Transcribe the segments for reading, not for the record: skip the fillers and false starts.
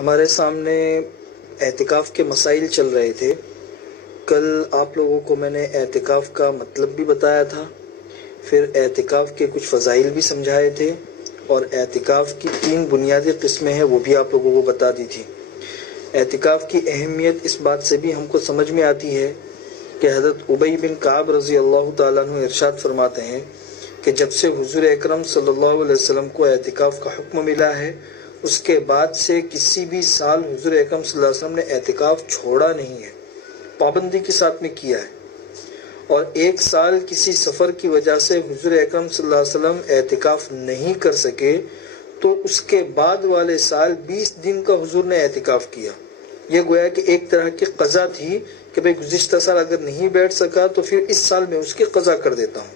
ہمارے سامنے اعتکاف کے مسائل چل رہے تھے۔ کل آپ لوگوں کو میں نے اعتکاف کا مطلب بھی بتایا تھا، پھر اعتکاف کے کچھ فضائل بھی سمجھائے تھے، اور اعتکاف کی 3 بنیادی قسمیں ہیں وہ بھی آپ لوگوں کو بتا دی تھی۔ اعتکاف کی اہمیت اس بات سے بھی ہم کو سمجھ میں آتی ہے کہ حضرت ابی بن کعب رضی اللہ تعالیٰ عنہ ارشاد فرماتے ہیں کہ جب سے حضور اکرم صلی اللہ علیہ وسلم کو اعتکاف کا حکم ملا ہے، اس کے بعد سے کسی بھی سال حضور اکرم صلی اللہ علیہ وسلم نے اعتکاف چھوڑا نہیں ہے، پابندی کے ساتھ میں کیا ہے۔ اور ایک سال کسی سفر کی وجہ سے حضور اکرم صلی اللہ علیہ وسلم اعتکاف نہیں کر سکے تو اس کے بعد والے سال 20 دن کا حضور نے اعتکاف کیا۔ یہ گویا کہ ایک طرح کی قضا تھی کہ بھئی گزشتہ سال اگر نہیں بیٹھ سکا تو پھر اس سال میں اس کی قضا کر دیتا ہوں۔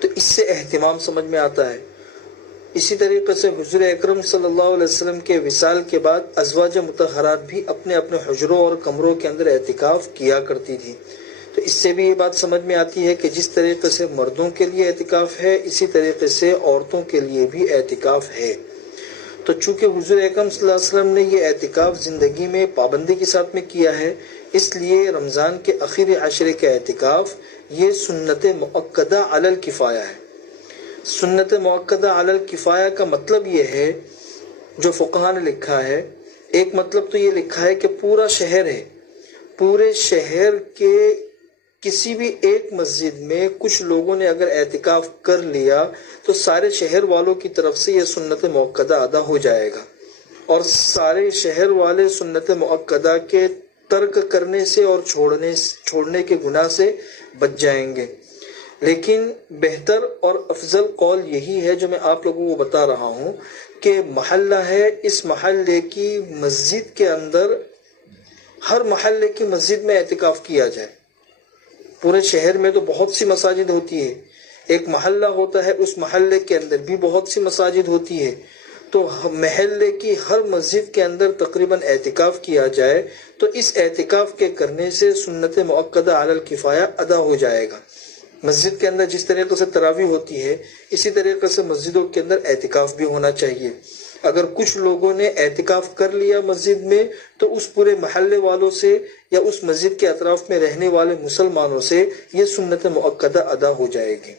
تو اس سے اہتمام سمجھ میں آتا ہے۔ اسی طریقے سے حضور اکرم صلی اللہ علیہ وسلم کے وصال کے بعد ازواج مطہرات بھی اپنے اپنے حجروں اور کمروں کے اندر اعتکاف کیا کرتی تھی۔ تو اس سے بھی یہ بات سمجھ میں آتی ہے کہ جس طریقے سے مردوں کے لیے اعتکاف ہے، اسی طریقے سے عورتوں کے لیے بھی اعتکاف ہے۔ تو چونکہ حضور اکرم صلی اللہ علیہ وسلم نے یہ اعتکاف زندگی میں پابندی کے ساتھ میں کیا ہے، اس لیے رمضان کے آخری عشرے کا اعتکاف یہ سنت مؤکدہ علی الکفایہ ہے۔ سنت مؤکدہ علی الکفایہ کا مطلب یہ ہے، جو فقہاء نے لکھا ہے، ایک مطلب تو یہ لکھا ہے کہ پورا شہر ہے، پورے شہر کے کسی بھی ایک مسجد میں کچھ لوگوں نے اگر اعتکاف کر لیا تو سارے شہر والوں کی طرف سے یہ سنت مؤکدہ ادا ہو جائے گا، اور سارے شہر والے سنت مؤکدہ کے ترک کرنے سے اور چھوڑنے کے گناہ سے بچ جائیں گے۔ لیکن بہتر اور افضل قول یہی ہے جو میں آپ لوگوں کو بتا رہا ہوں کہ محلہ ہے، اس محلے کی مسجد کے اندر ہر محلے کی مسجد میں اعتکاف کیا جائے۔ پورے شہر میں تو بہت سی مساجد ہوتی ہے، ایک محلہ ہوتا ہے، اس محلے کے اندر بھی بہت سی مساجد ہوتی ہے، تو محلے کی ہر مسجد کے اندر تقریباً اعتکاف کیا جائے تو اس اعتکاف کے کرنے سے سنت مؤکدہ علی الکفایہ ادا ہو جائے گا۔ مسجد کے اندر جس طریقے سے تراویح ہوتی ہے، اسی طریقے سے مسجدوں کے اندر اعتکاف بھی ہونا چاہیے۔ اگر کچھ لوگوں نے اعتکاف کر لیا مسجد میں تو اس پورے محلے والوں سے یا اس مسجد کے اطراف میں رہنے والے مسلمانوں سے یہ سنت مؤکدہ ادا ہو جائے گی۔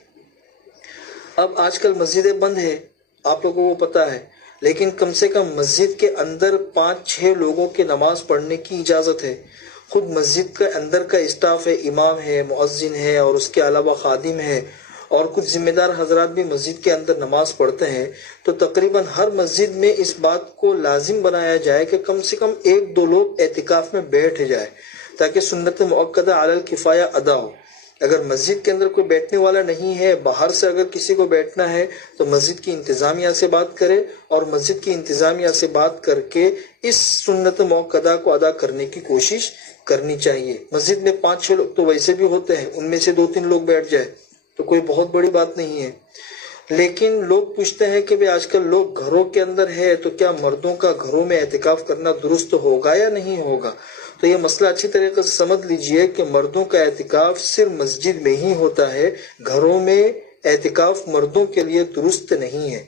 اب آج کل مسجدیں بند ہیں، آپ لوگوں کو پتا ہے، لیکن کم سے کم مسجد کے اندر 5-6 لوگوں کے نماز پڑھنے کی اجازت ہے۔ خود مسجد کے اندر کا اسٹاف ہے، امام ہے، مؤذن ہے، اور اس کے علاوہ خادم ہے، اور کچھ ذمہ دار حضرات بھی مسجد کے اندر نماز پڑھتے ہیں۔ تو تقریباً ہر مسجد میں اس بات کو لازم بنایا جائے کہ کم سے کم 1-2 لوگ اعتکاف میں بیٹھ جائے تاکہ سنت مؤکدہ علی الکفایہ ادا ہو۔ اگر مسجد کے اندر کوئی بیٹھنے والا نہیں ہے، باہر سے اگر کسی کو بیٹھنا ہے تو مسجد کی انتظامیہ سے بات کرے، اور مسجد کی انتظامیہ سے بات کر کے اس سنت مؤکدہ کو ادا کرنے کی کوشش کرنی چاہیے۔ مسجد میں 5-6 لوگ تو ویسے بھی ہوتے ہیں، ان میں سے 2-3 لوگ بیٹھ جائے تو کوئی بہت بڑی بات نہیں ہے۔ لیکن لوگ پوچھتے ہیں کہ آج کل لوگ گھروں کے اندر ہے تو کیا مردوں کا گھروں میں اعتکاف کرنا درست ہوگا یا نہیں ہوگا؟ تو یہ مسئلہ اچھی طریقے سے سمجھ لیجئے کہ مردوں کا اعتکاف صرف مسجد میں ہی ہوتا ہے، گھروں میں اعتکاف مردوں کے لیے درست نہیں ہے۔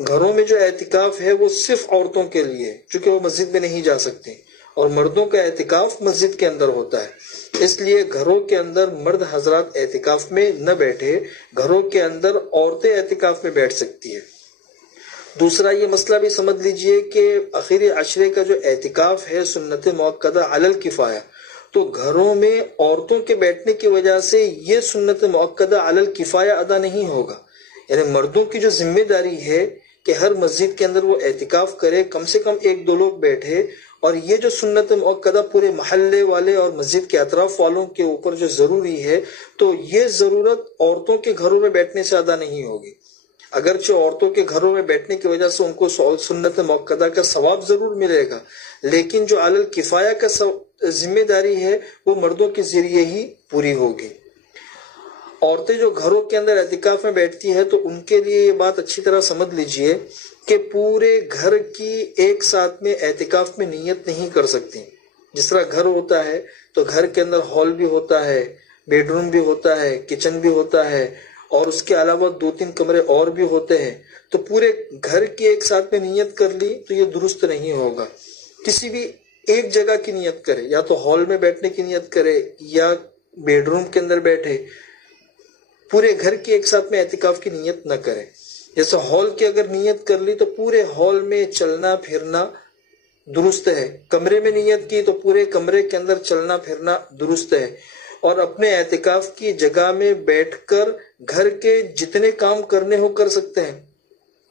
گھروں میں جو اعتکاف ہے وہ صرف عورتوں کے لیے، چونکہ وہ مسجد میں نہیں جا سکتے، اور مردوں کا اعتکاف مسجد کے اندر ہوتا ہے۔ اس لیے گھروں کے اندر مرد حضرات اعتکاف میں نہ بیٹھے، گھروں کے اندر عورتیں اعتکاف میں بیٹھ سکتی ہے۔ دوسرا یہ مسئلہ بھی سمجھ لیجئے کہ آخری عشرے کا جو اعتکاف ہے سنت مؤکدہ علی الکفایہ، تو گھروں میں عورتوں کے بیٹھنے کی وجہ سے یہ سنت مؤکدہ علی الکفایہ ادا نہیں ہوگا۔ یعنی مردوں کی جو ذمہ داری ہے کہ ہر مسجد کے اندر وہ اعتکاف کرے، کم سے کم 1-2 لوگ بیٹھے، اور یہ جو سنت مؤکدہ پورے محلے والے اور مسجد کے اطراف والوں کے اوپر جو ضروری ہے، تو یہ ضرورت عورتوں کے گھروں میں بیٹھنے سے ادا نہیں ہوگی۔ اگرچہ عورتوں کے گھروں میں بیٹھنے کی وجہ سے ان کو سنت مؤکدہ کا ثواب ضرور ملے گا، لیکن جو علی الکفایہ کا ذمہ داری ہے وہ مردوں کے ذریعے ہی پوری ہوگی۔ عورتیں جو گھروں کے اندر اعتکاف میں بیٹھتی ہیں تو ان کے لیے یہ بات اچھی طرح سمجھ لیجئے کہ پورے گھر کی ایک ساتھ میں اعتکاف میں نیت نہیں کر سکتی۔ جس طرح گھر ہوتا ہے تو گھر کے اندر ہال بھی ہوتا ہے، بیڈ روم بھی ہوتا ہے، کچن بھی ہوتا ہے، اور اس کے علاوہ 2-3 کمرے اور بھی ہوتے ہیں، تو پورے گھر کی ایک ساتھ میں نیت کر لی تو یہ درست نہیں ہوگا. کسی بھی ایک جگہ کی نیت کرے, یا تو ہال میں بیٹھنے کی نیت کرے یا بیڈ روم کے اندر بیٹھے, پورے گھر کی ایک ساتھ میں اعتکاف کی نیت نہ کرے. جیسے ہال کی اگر نیت کر لی تو پورے ہال میں چلنا پھرنا درست ہے, کمرے میں نیت کی تو پورے کمرے کے اندر چلنا پھرنا درست ہے, اور اپنے اعتکاف کی جگہ میں بیٹھ کر گھر کے جتنے کام کرنے ہو کر سکتے ہیں.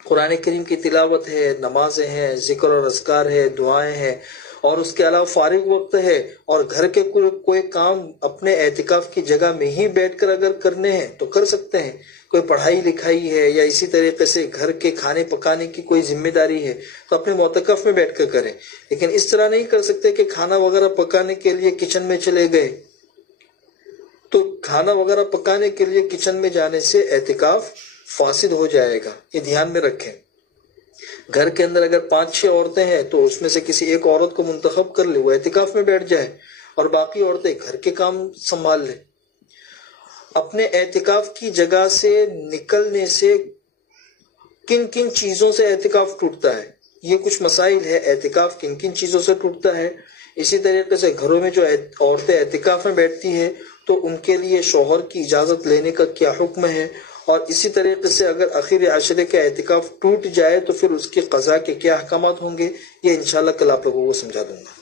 قرآن کریم کی تلاوت ہے, نمازیں ہیں, ذکر اور اذکار ہے, دعائیں ہیں, اور اس کے علاوہ فارغ وقت ہے, اور گھر کے کوئی کام اپنے اعتکاف کی جگہ میں ہی بیٹھ کر اگر کرنے ہیں تو کر سکتے ہیں. کوئی پڑھائی لکھائی ہے یا اسی طریقے سے گھر کے کھانے پکانے کی کوئی ذمہ داری ہے تو اپنے معتکف میں بیٹھ کر کریں. لیکن اس طرح نہیں کر سکتے کہ کھانا وغیرہ پکانے کے لیے کچن میں چلے گئے, تو کھانا وغیرہ پکانے کے لیے کچن میں جانے سے اعتکاف فاسد ہو جائے گا. یہ دھیان میں رکھیں. گھر کے اندر اگر 5-6 عورتیں ہیں تو اس میں سے کسی ایک عورت کو منتخب کر لے, وہ اعتکاف میں بیٹھ جائے, اور باقی عورتیں گھر کے کام سنبھال لیں. اپنے اعتکاف کی جگہ سے نکلنے سے کن کن چیزوں سے اعتکاف ٹوٹتا ہے, یہ کچھ مسائل ہے. اعتکاف کن کن چیزوں سے ٹوٹتا ہے, اسی طریقے سے گھروں میں جو عورتیں اعتکاف میں بیٹھتی ہیں تو ان کے لیے شوہر کی اجازت لینے کا کیا حکم ہے, اور اسی طریقے سے اگر آخر عشرے کا اعتکاف ٹوٹ جائے تو پھر اس کی قضا کے کیا احکامات ہوں گے, یہ انشاءاللہ کل آپ لوگوں کو سمجھا دوں گا.